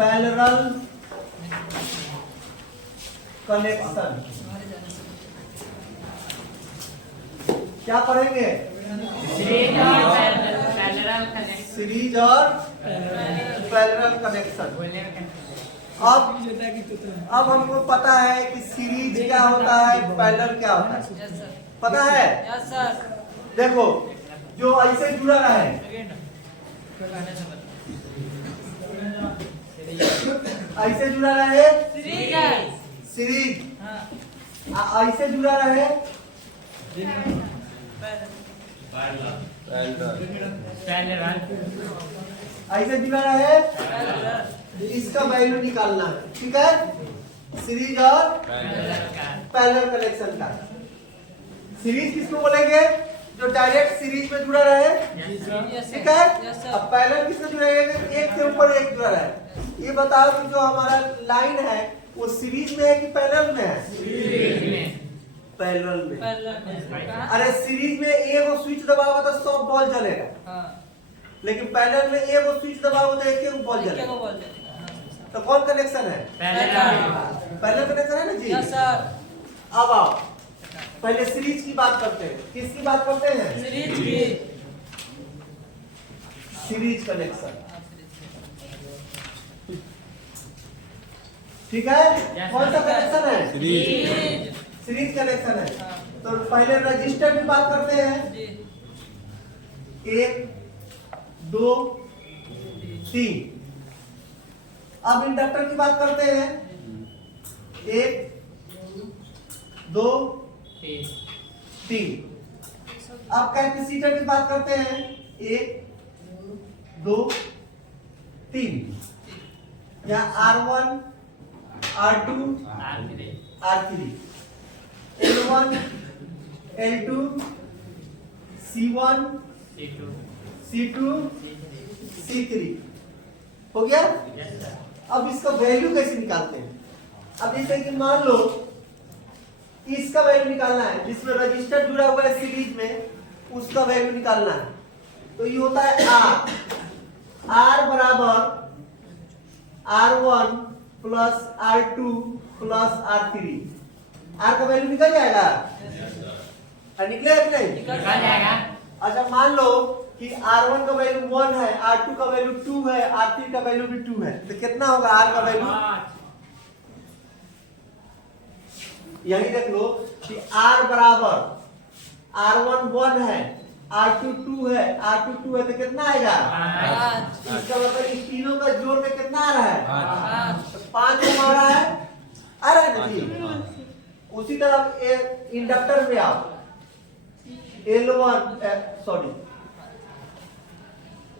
Parallel connection. क्या पढ़ेंगे? Series और पैरेलल कनेक्शन। अब हमको पता है कि सीरीज क्या होता है, पैरेलल क्या होता है, पता है? देखो, जो ऐसे जुड़ा रहे, ऐसे जुड़ा रहे सीरीज, ऐसे जुड़ा रहे ऐसे जुड़ा रहे, इसका वैल्यू निकालना है, ठीक है? सीरीज और पैरेलल कनेक्शन का। सीरीज किसको बोलेंगे? जो डायरेक्ट सीरीज में जुड़ा रहे, ठीक है? अब पैरेलल किससे जुड़ेगा? एक के ऊपर एक जुड़ा रहे। ये बताओ कि जो हमारा लाइन है वो सीरीज में है कि पैरेलल में है? पैरेलल में। अरे सीरीज में एक स्विच दबाओगे तो सब बॉल जलेगा, लेकिन पैरेलल में एक स्विच दबाओगे तो एक बॉल जलेगा। तो कौन कनेक्शन है? पैरेलल कनेक्शन है ना जी। अब आओ पहले सीरीज की बात करते हैं। किसकी बात करते हैं? सीरीज की। सीरीज कनेक्शन, ठीक है? कौन सा कनेक्शन है? सीरीज। सीरीज कनेक्शन है। तो पहले रजिस्टर की बात करते हैं। 1 2 3। अब इंडक्टर की बात करते हैं। 1 2 3। अब कैपेसिटर की बात करते हैं। 1 2 3। यहाँ R1 R2 R3, L1 L2 C1 C2 C3 हो गया। अब इसका वैल्यू कैसे निकालते हैं? अब जैसे कि मान लो इसका वैल्यू निकालना है, जिसमें रजिस्टर जुड़ा हुआ है सीरीज में, उसका वैल्यू निकालना है। तो ये होता है R बराबर R1 plus R2 plus R3। R का वैल्यू निकल जाएगा? निकलेगा कि नहीं? निकल जाएगा। अच्छा मान लो कि R1 का वैल्यू 1 है, R2 का वैल्यू 2 है, R3 का वैल्यू भी 2 है, तो कितना होगा R का वैल्यू? यही देख लो कि R बराबर R1 1 है, R2 2 है, R2 2 है, तो कितना आएगा? 5। इसका मतलब इन तीनों का जोड़ में कितना आ रहा है? 5 आ रहा है। आ रहा है ना जी। उसी तरह इंडक्टर में आओ।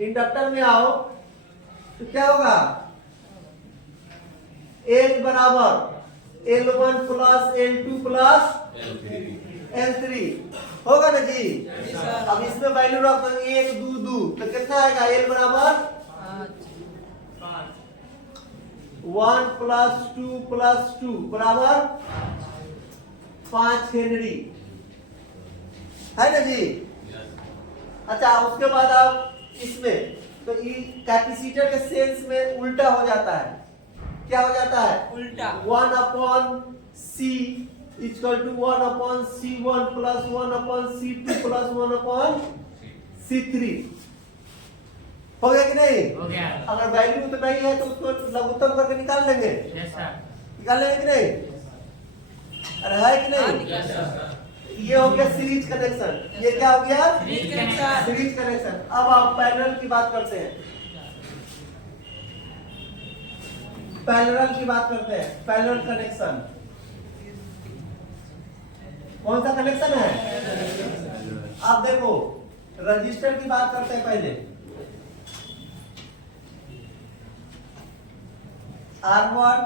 इंडक्टर में आओ तो क्या होगा? L बराबर L1 plus L2 plus L3 होगा ना जी। अब इसमें वैल्यू रख दो 1 2 2, तो कितना आएगा? L बराबर 1 प्लस 2 प्लस 2 बराबर 5 हेनरी है ना जी। अच्छा उसके बाद आप इसमें तो कैपेसिटर के सेंस में उल्टा हो जाता है। क्या हो जाता है? उल्टा। 1 upon C equal to 1 upon C1 plus 1 upon C2 plus 1 upon C3 हो गया कि नहीं? हो गया। अगर वैल्यू तो नहीं है तो उसको लघुत्तम करके निकाल लेंगे। Yes sir. निकाल लेंगे कि नहीं? अरे है कि नहीं? ये हो गया सीरीज कनेक्शन। ये क्या हो गया? Series connection. Series connection. अब आप पैरेलल की बात करते हैं। पैरेलल की बात करते हैं। पैरेलल कनेक्शन कौन सा कनेक्शन है? आप देखो रजिस्टर की बात करते हैं पहले। R1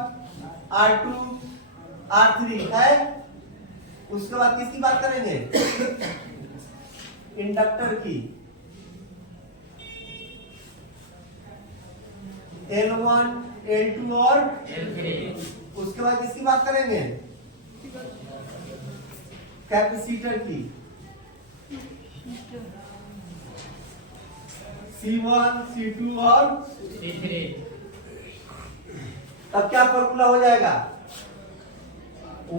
R2 R3 है। उसके बाद किसकी बात करेंगे? इंडक्टर की। L1 L2 और L3। उसके बाद किसकी बात करेंगे? कैपेसिटर की। C1 C2 और C3। तब क्या फॉर्मूला हो जाएगा?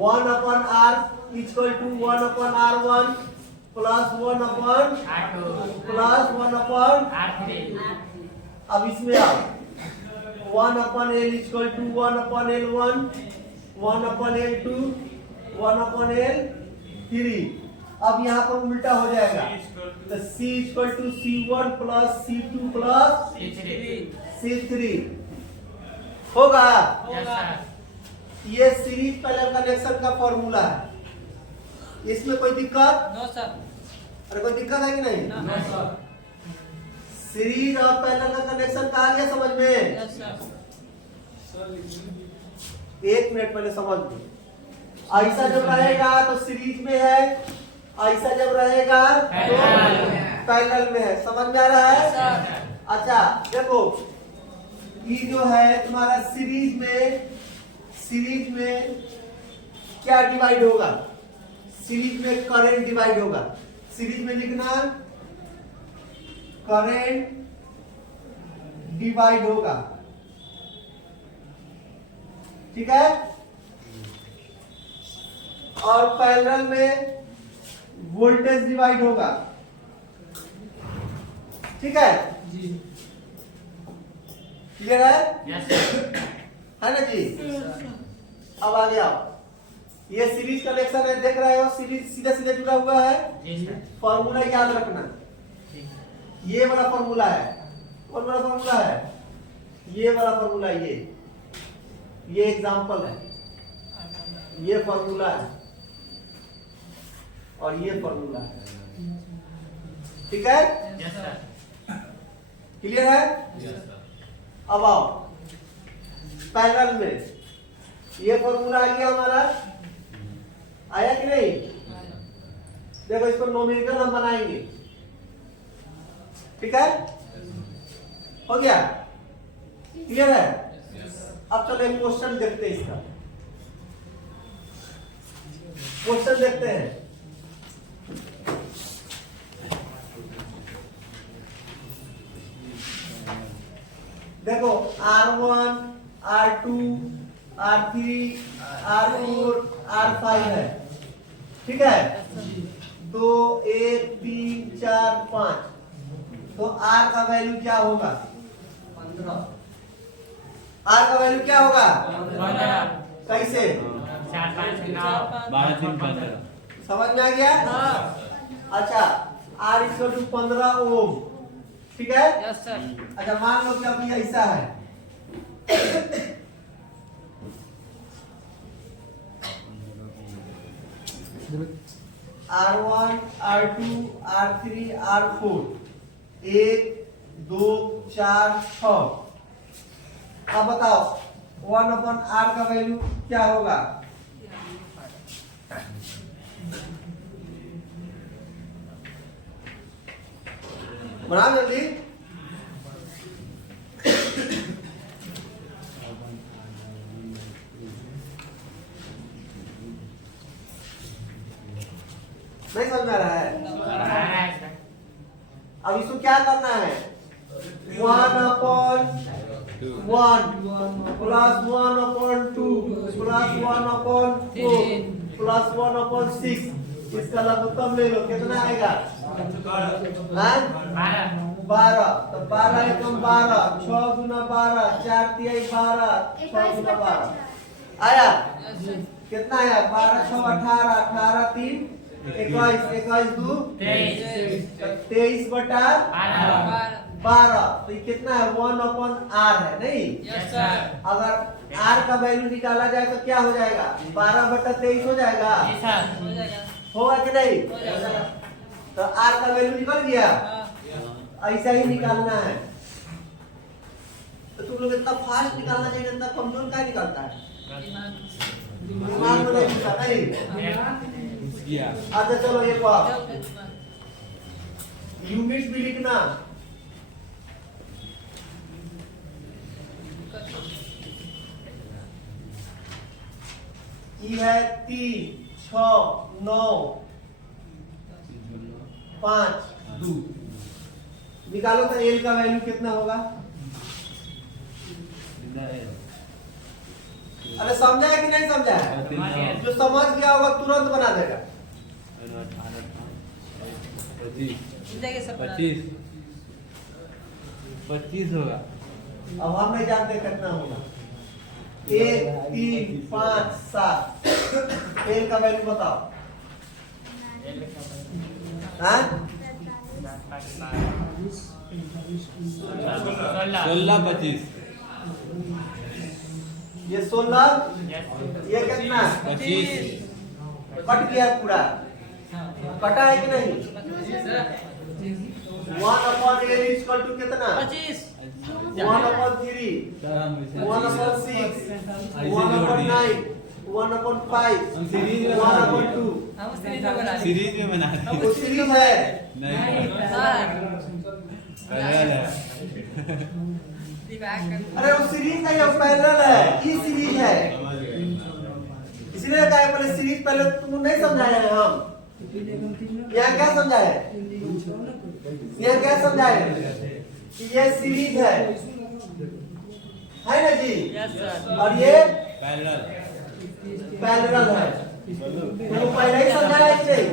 1 upon r equal to 1 upon r1 plus 1 upon plus 1 upon अब इसमें आओ 1 upon l equal to 1 upon l1 1 upon l2 1 upon l3। अब यहाँ पर उल्टा हो जाएगा तो c equal to c1 plus c2 plus c3 होगा। ये सीरीज पैरेलल कनेक्शन का फॉर्मूला है। इसमें कोई दिक्कत? No sir. अरे कोई दिक्कत है कि नहीं? No sir. सीरीज और पैरेलल का कनेक्शन कहा गया समझ में? Yes sir. 1 मिनट पहले समझ लो। ऐसा जब रहेगा तो सीरीज में है, ऐसा जब रहेगा तो पैरेलल में है। समझ में आ रहा है? अच्छा देखो ये जो है तुम्हारा सीरीज में क्या डिवाइड होगा? सीरीज में करंट डिवाइड होगा। सीरीज में लिखना करंट डिवाइड होगा, ठीक है। और पैरेलल में वोल्टेज डिवाइड होगा, ठीक है जी। क्लियर है? Yes sir. है ना जी? अब आगे आओ। ये सीरीज कनेक्शन है, देख रहे हो सीरीज सीधे सीधे जुड़ा हुआ है। जी सर। फॉर्मूला याद रखना, ये वाला फॉर्मूला है। कौन वाला फॉर्मूला है? ये वाला फॉर्मूला, ये एग्जांपल है, ये फॉर्मूला है और ये फॉर्मूला है, ठीक है। Yes sir. क्लियर है? अब आओ पैरेलल में ये फॉर्मूला आ गया हमारा, आया कि नहीं? देखो इसको नोमेरिकल हम बनाएंगे, ठीक है। हो गया? क्लियर है? अब चलो एक क्वेश्चन देखते हैं, इसका क्वेश्चन देखते हैं। देखो R1 R2 R3 R4 R5 है, ठीक है। 2 1 3 4 5। तो R का वैल्यू क्या होगा? 15। R का वैल्यू क्या होगा? 15। कैसे? 4 5 9 12 3 15। समझ में आ गया? अच्छा R इक्वल टू 15 ओम, ठीक है। Yes sir. अच्छा मान लो कि अभी ऐसा है, R1 R2 R3 R4 1 2 4 6। अब बताओ 1 अपॉन R का वैल्यू क्या होगा? बना जल्दी। नहीं समझ में आ रहा है? अब इसको क्या करना है? 1 upon 1 plus 1 upon 2 plus 1 upon 4 plus 1 upon 6। इसका लघुत्तम ले लो, कितना आएगा? 12। तो 12 एकम 12, 6 गुना 12, 4 तिहाई 12, 6 गुना 12 आया। कितना आया? 12 6 18, 18 3 21, 21 2 23 बटा 12। तो ये कितना है? 1 अपॉन R है, नहीं? Yes sir. अगर R का वैल्यू निकाला जाए तो क्या हो जाएगा? 12 बटा 23 हो जाएगा, जी सर। होगा कि नहीं? हो जाएगा। तो R का वैल्यू निकल गया। ऐसा ही निकालना है। तो तुम लोग इतना फास्ट निकालना चाहिए, इतना कमजोर क्या निकलता है? दिमाग में नहीं घुसा, नहीं। अच्छा चलो एक बार यूनिट भी लिखना। ये है 3 6 9 5 2। निकालो तो एल का वैल्यू कितना होगा? अरे समझा है कि नहीं समझा है? जो समझ गया होगा तुरंत बना देगा। 25 होगा। अब हम नहीं जानते कितना होगा। 1 3 5 7 एल का वैल्यू बताओ। हाँ? 16 25 ये 16 ये कितना? 25 कट गया पूरा। कटा है कि नहीं? 1/8 इक्वल टू कितना? 1/3 1/6 1/9 1/5 1/2 सीरीज में बना रहे वो सीरीज है। नहीं पैरेलल है। अरे वो सीरीज नहीं है, वो पैरेलल है। ई सीरीज है, इसलिए कहा है पहले सीरीज। पहले तुम नहीं समझाए हैं हम। यहाँ क्या समझाए? यहाँ क्या समझाए कि ये सीरीज है ना जी? और ये पैरेलल है। तो पहले ही समझाया कि नहीं?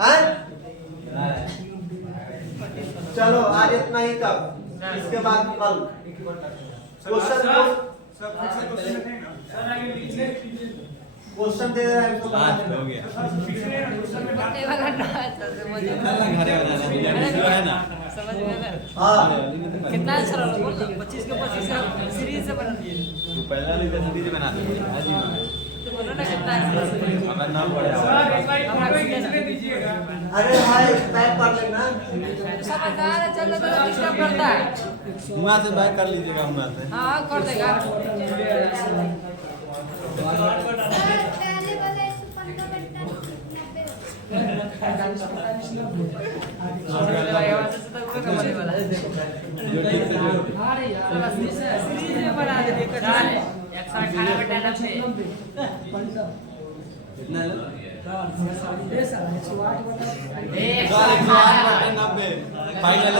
हाँ? चलो आज इतना ही तक। इसके बाद कल क्वेश्चन दे रहा है इसको बना आज देना। हो गया समझ है ना हाँ कितना आंसर होगा बोल 25 के 25 सीरीज से बना दिए तो पहला भी तो सीरीज बना दे आज ही तो बोलो ना कितना आंसर हमारा नाम पड़े अरे भाई पैक कर लेना। सब बता रहे चल तो डिस्टर्ब करता है वहां से बैक कर लीजिएगा वहां से हां कर देगा पहले वाला 118 90 फाइनल